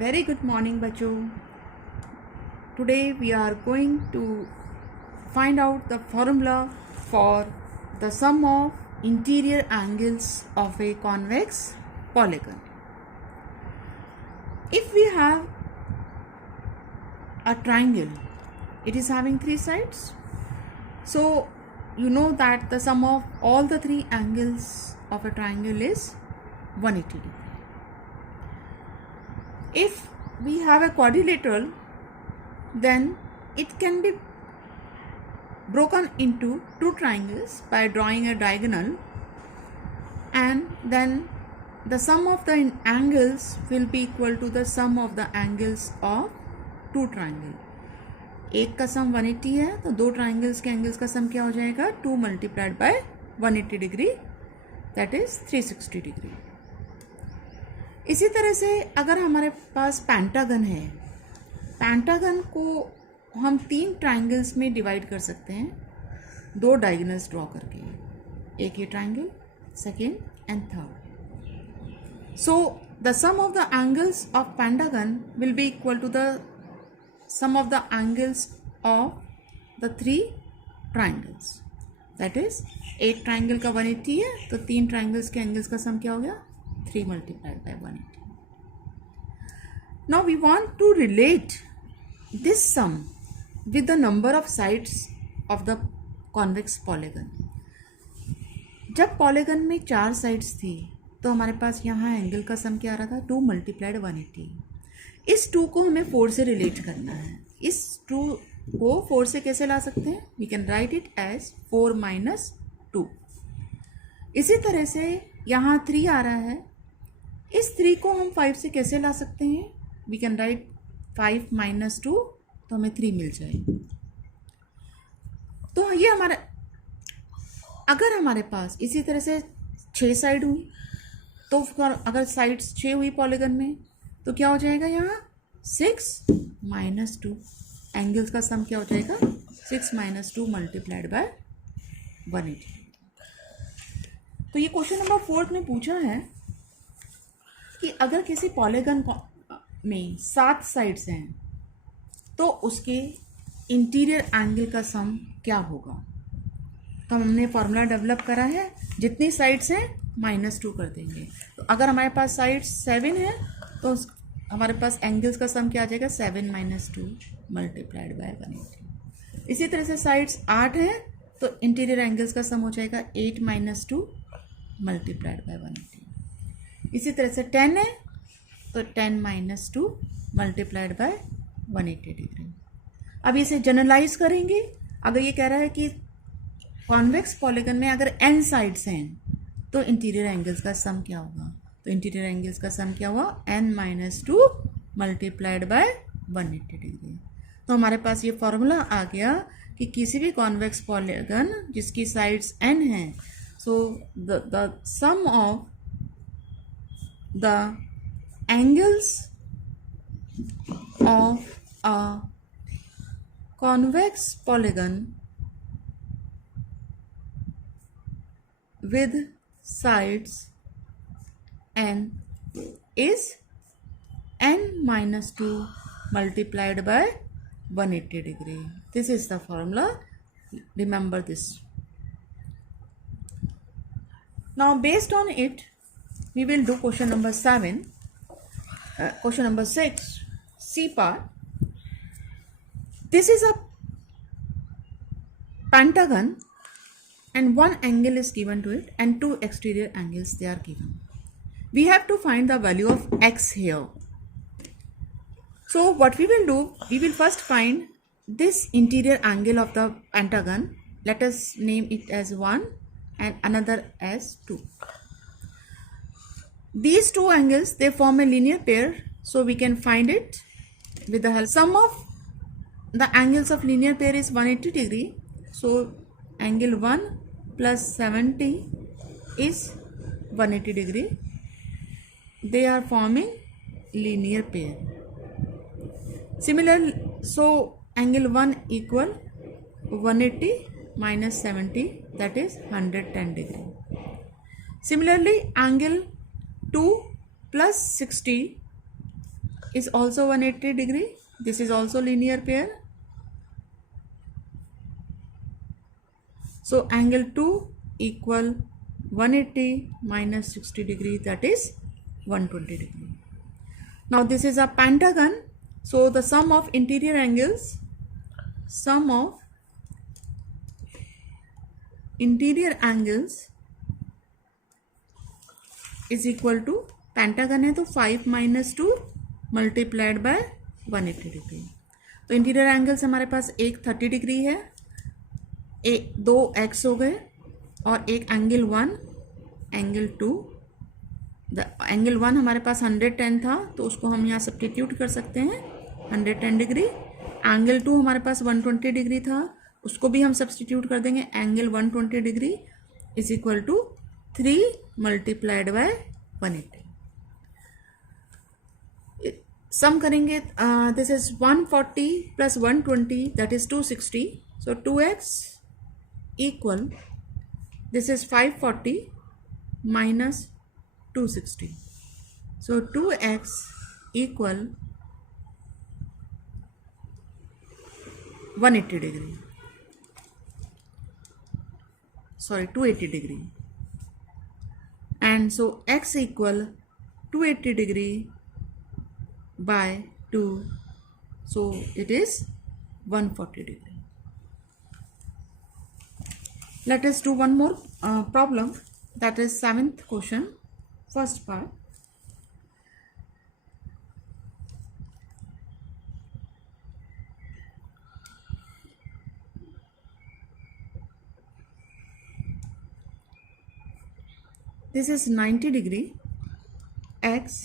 Very good morning बच्चों. Today we are going to find out the formula for the sum of interior angles of a convex polygon. If we have a triangle, it is having three sides. So you know that the sum of all the three angles of a triangle is 180 degree. If we have a quadrilateral, then it can be broken into two triangles by drawing a diagonal, and then the sum of the angles will be equal to the sum of the angles of two triangle. एक का सम 180 है तो दो triangles के angles का सम क्या हो जाएगा 2 multiplied by 180 degree, that is 360 degree. इसी तरह से अगर हमारे पास पेंटागन है, पेंटागन को हम तीन ट्राइंगल्स में डिवाइड कर सकते हैं, दो डायगोनल्स ड्रॉ करके, एक ये triangle, second and third. So the sum of the angles of pentagon will be equal to the sum of the angles of the three triangles. That is एक triangle का 180 है तो तीन ट्राइंगल्स के angles का सम क्या हो गया 3 multiplied by 180. Now we want to relate this sum with the number of sides of the convex polygon. जब पॉलीगन में 4 साइड्स थी तो हमारे पास यहाँ एंगल का सम क्या आ रहा था 2 multiplied 180. इस 2 को हमें 4 से रिलेट करना है. इस 2 को 4 से कैसे ला सकते हैं? We can write it as 4 minus 2. इसी तरह से यहाँ 3 आ रहा है, इस 3 को हम 5 से कैसे ला सकते हैं? वी कैन राइट 5 minus 2, तो हमें 3 मिल जाएगी. तो ये हमारा, अगर हमारे पास इसी तरह से 6 साइड हुई तो अगर साइड्स 6 हुई पॉलीगन में तो क्या हो जाएगा यहाँ 6 minus 2. एंगल्स का सम क्या हो जाएगा 6 minus 2 multiplied by 180. तो ये क्वेश्चन नंबर 4 में पूछा है कि अगर किसी पॉलीगन में 7 साइड्स हैं तो उसके इंटीरियर एंगल का सम क्या होगा. तो हमने फॉर्मूला डेवलप करा है, जितनी साइड्स हैं -2 कर देंगे. तो अगर हमारे पास साइड्स 7 है तो हमारे पास एंगल्स का सम क्या आ जाएगा 7 minus 2 multiplied by 180. इसी तरह से साइड्स 8 है तो इंटीरियर एंगल्स का सम हो जाएगा 8 minus 2 multiplied by 180. इसी तरह से 10 है तो 10 minus 2 multiplied by 180 डिग्री. अब इसे जनरलाइज करेंगे. अगर ये कह रहा है कि कॉन्वेक्स पॉलीगन में अगर n साइड्स हैं तो इंटीरियर एंगल्स का सम क्या होगा, तो इंटीरियर एंगल्स का सम क्या हुआ n minus 2 multiplied by 180 degree. तो हमारे पास ये फॉर्मूला आ गया कि किसी भी कॉन्वेक्स पॉलीगन जिसकी साइड्स n हैं, so the sum of the angles of a convex polygon with sides n is n minus 2 multiplied by 180 degree. This is the formula. Remember this. Now based on it we will do question number 7. Question number 6, C part. This is a pentagon and one angle is given to it and two exterior angles they are given. We have to find the value of x here. So what we will do, we will first find this interior angle of the pentagon. Let us name it as 1 and another as 2. These two angles, they form a linear pair, so we can find it with the help. Sum of the angles of linear pair is 180 degree. So angle 1 plus 70 is 180 degree. They are forming linear pair. Similarly, so angle 1 equal 180 minus 70, that is 110 degree. Similarly, angle 2 plus 60 is also 180 degree. This is also linear pair. So angle 2 equal 180 minus 60 degree, that is 120 degree. Now this is a pentagon. So the sum of interior angles is equal to, pentagon है तो 5 minus 2 multiplied by 180 degree. तो interior angles हमारे पास एक 30 degree है, एक 2x हो गए, और एक एंगल 1, एंगल 2. एंगल 1 हमारे पास 110 था तो उसको हम यहाँ सब्स्टिट्यूट कर सकते हैं 110 डिग्री. एंगल 2 हमारे पास 120 डिग्री था, उसको भी हम सब्स्टिट्यूट कर देंगे. Angle 120 degree is equal to 3 multiplied by 180. Sum करेंगे, this is 140 plus 120 that is 260. So 2x equal, this is 540 minus 260. So 2x equal 180 degree. Sorry, 280 degree. And so x equal 280 degree by 2. So it is 140 degree. Let us do one more problem, that is 7th question, first part. This is 90 degree, x,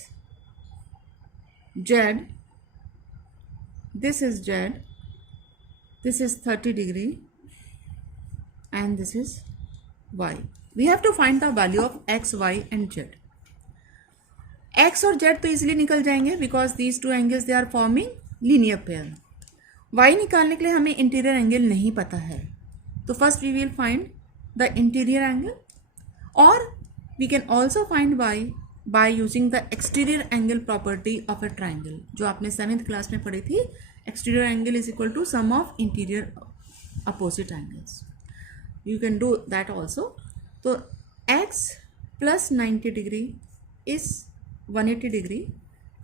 z, this is z, this is 30 degree, and this is y. We have to find the value of x, y and z. x और z तो easily निकल जाएंगे because these two angles they are forming linear pair. y निकालने के लिए हमें interior angle नहीं पता है, तो first we will find the interior angle, और we can also find y by using the exterior angle property of a triangle, जो आपने 7th क्लास में पढ़ी थी. Exterior angle is equal to sum of interior opposite angles. You can do that also. So x plus 90 degree is 180 degree,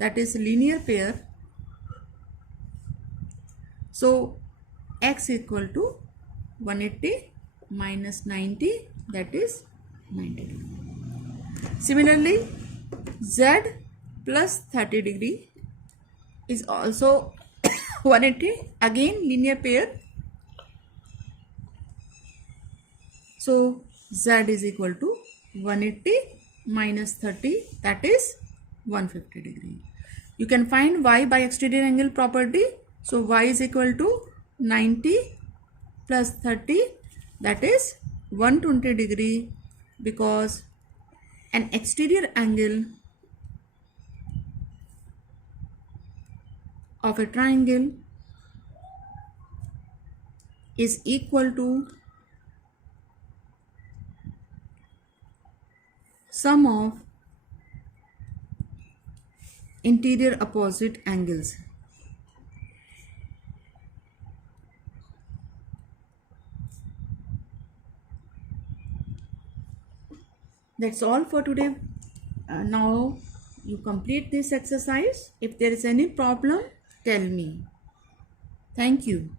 that is linear pair. So x equal to 180 minus 90, that is 90 degree. Similarly z plus 30 degree is also 180, again linear pair. So z is equal to 180 minus 30, that is 150 degree. You can find y by exterior angle property. So y is equal to 90 plus 30, that is 120 degree, because an exterior angle of a triangle is equal to sum of interior opposite angles. That's all for today. Now you complete this exercise. If there is any problem, tell me. Thank you.